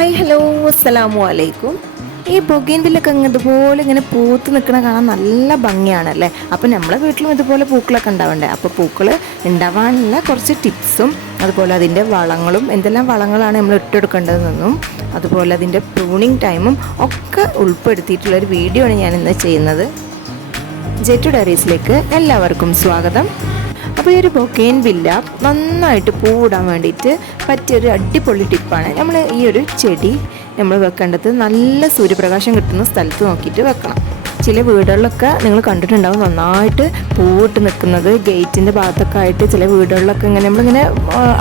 Hi hello അസ്സലാമു അലൈക്കും ഈ ബൊഗേൻവില്ലൊക്കെ അങ്ങ് ഇതുപോലെ ഇങ്ങനെ പൂത്ത് നിൽക്കണ കാണാൻ നല്ല ഭംഗിയാണല്ലേ? അപ്പോൾ നമ്മളെ വീട്ടിലും ഇതുപോലെ പൂക്കളൊക്കെ ഉണ്ടാവണ്ടേ? അപ്പോൾ പൂക്കൾ ഉണ്ടാവാനുള്ള കുറച്ച് ടിപ്സും അതുപോലെ അതിന്റെ വളങ്ങളും എന്തെല്ലാം വളങ്ങളാണ് നമ്മൾ ഇട്ടെടുക്കേണ്ടതെന്നും അതുപോലെ അതിന്റെ പ്രൂണിങ് ടൈമും ഒക്കെ ഉൾപ്പെടുത്തിയിട്ടുള്ളൊരു വീഡിയോ ആണ് ഞാൻ ഇന്ന് ചെയ്യുന്നത് ജെറ്റു ഡയറീസിലേക്ക് എല്ലാവർക്കും സ്വാഗതം. അപ്പോൾ ഈ ഒരു ബൊക്കേൻ വില്ല നന്നായിട്ട് പൂവിടാൻ വേണ്ടിയിട്ട് പറ്റിയൊരു അടിപൊളി ടിപ്പാണ് നമ്മൾ ഈ ഒരു ചെടി നമ്മൾ വെക്കേണ്ടത് നല്ല സൂര്യപ്രകാശം കിട്ടുന്ന സ്ഥലത്ത് നോക്കിയിട്ട് വെക്കണം. ചില വീടുകളിലൊക്കെ നിങ്ങൾ കണ്ടിട്ടുണ്ടാവും നന്നായിട്ട് പൂവിട്ട് നിൽക്കുന്നത് ഗേറ്റിന്റെ ഭാഗത്തൊക്കെ ആയിട്ട് ചില വീടുകളിലൊക്കെ ഇങ്ങനെ നമ്മളിങ്ങനെ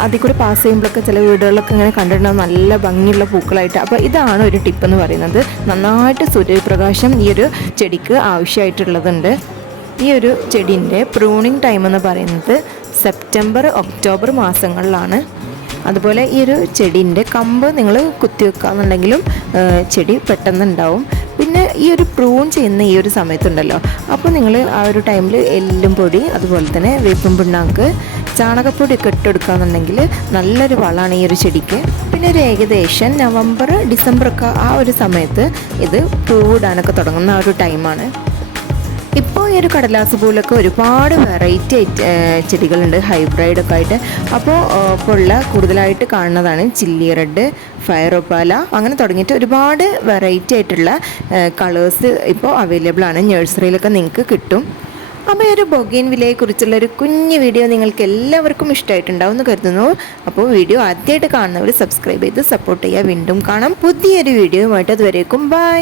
അതിൽ കൂടി പാസ് ചെയ്യുമ്പോഴൊക്കെ ചില വീടുകളിലൊക്കെ ഇങ്ങനെ കണ്ടിട്ടുണ്ടാവും നല്ല ഭംഗിയുള്ള പൂക്കളായിട്ട്. അപ്പോൾ ഇതാണ് ഒരു ടിപ്പ് എന്ന് പറയുന്നത്. നന്നായിട്ട് സൂര്യപ്രകാശം ഈ ഒരു ചെടിക്ക് ആവശ്യമായിട്ടുള്ളതുണ്ട്. ഈ ഒരു ചെടീന്റെ പ്രൂണിങ് ടൈം എന്ന് പറയുന്നത് സെപ്റ്റംബർ ഒക്ടോബർ മാസങ്ങളിലാണ്. അതുപോലെ ഈ ഒരു ചെടീന്റെ കമ്പ് നിങ്ങൾ കുത്തിവെക്കാന്നുണ്ടെങ്കിലും ആ, ചെടി പെട്ടെന്ന് ഉണ്ടാവും പിന്നെ ഈ ഒരു പ്രൂൺ ചെയ്യുന്ന ഈ ഒരു സമയത്തുണ്ടല്ലോ അപ്പോൾ നിങ്ങൾ ആ ഒരു ടൈമിൽ എല്ലും പൊടി അതുപോലെ തന്നെ വേപ്പും പിണ്ണാക്ക് ചാണകപ്പൊടി ഒക്കെ ഇട്ടെടുക്കുകയെന്നുണ്ടെങ്കിൽ നല്ലൊരു വളമാണ് ഈ ഒരു ചെടിക്ക്. പിന്നെ ഒരു ഏകദേശം നവംബർ ഡിസംബർ ഒക്കെ ആ ഒരു സമയത്ത് ഇത് പൂവിടാനൊക്കെ തുടങ്ങുന്ന ആ ഒരു ടൈമാണ്. ഇപ്പോൾ ഈ ഒരു കടലാസ് പൂലൊക്കെ ഒരുപാട് വെറൈറ്റി ചെടികളുണ്ട് ഹൈബ്രിഡ് ഒക്കെ ആയിട്ട്. അപ്പോൾ ഉള്ള കൂടുതലായിട്ട് കാണുന്നതാണ് ചില്ലി റെഡ് ഫയർ ഒപ്പാല അങ്ങനെ തുടങ്ങിയിട്ട് ഒരുപാട് വെറൈറ്റി ആയിട്ടുള്ള കളേഴ്സ് ഇപ്പോൾ അവൈലബിൾ ആണ്. നഴ്സറിയിലൊക്കെ നിങ്ങൾക്ക് കിട്ടും. അപ്പോൾ ഈ ഒരു ബൊഗീൻ വിലയെ കുറിച്ചുള്ള ഒരു കുഞ്ഞു വീഡിയോ നിങ്ങൾക്ക് എല്ലാവർക്കും ഇഷ്ടമായിട്ടുണ്ടാവും എന്ന് കരുതുന്നു. അപ്പോൾ വീഡിയോ ആദ്യമായിട്ട് കാണുന്നവർ സബ്സ്ക്രൈബ് ചെയ്ത് സപ്പോർട്ട് ചെയ്യുക. വീണ്ടും കാണാം പുതിയൊരു വീഡിയോയുമായിട്ട്. അതുവരേക്കും ബൈ